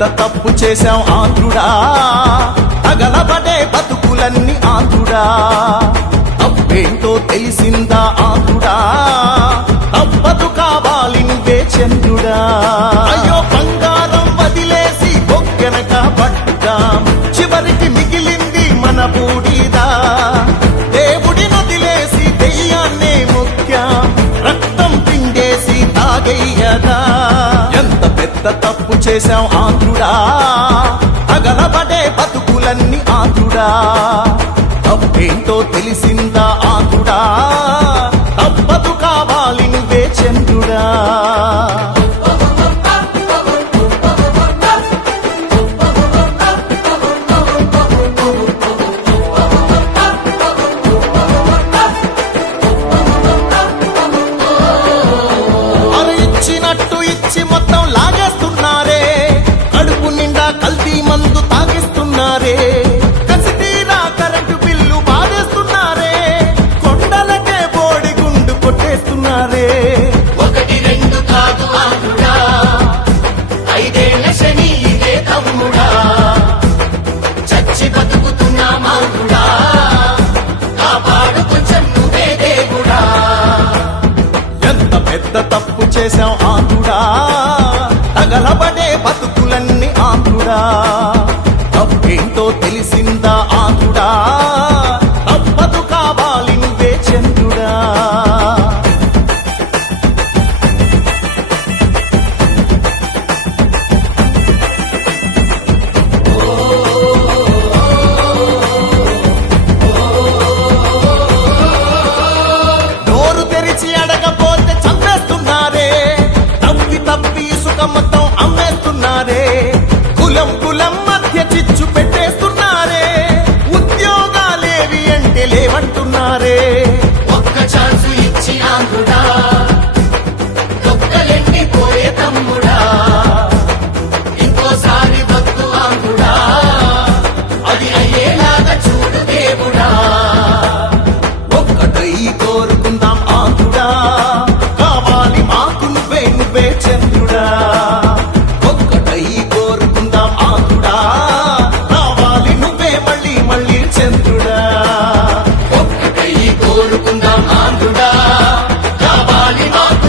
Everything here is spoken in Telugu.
పెద్ద తప్పు చేశాం ఆంధ్రుడా. తగలబడే బతుకులన్నీ ఆంధ్రుడా. తప్పేంటో తెలిసిందా ఆంధ్రుడా. తప్పదు కావాలిందే చంద్రుడా చేశాం ఆంధ్రుడా చేశాం ఆంధ్రుడా. తగలబడే బతుకులన్నీ ఆంధ్రుడా. చంద్రుడా. కావాలి మాకు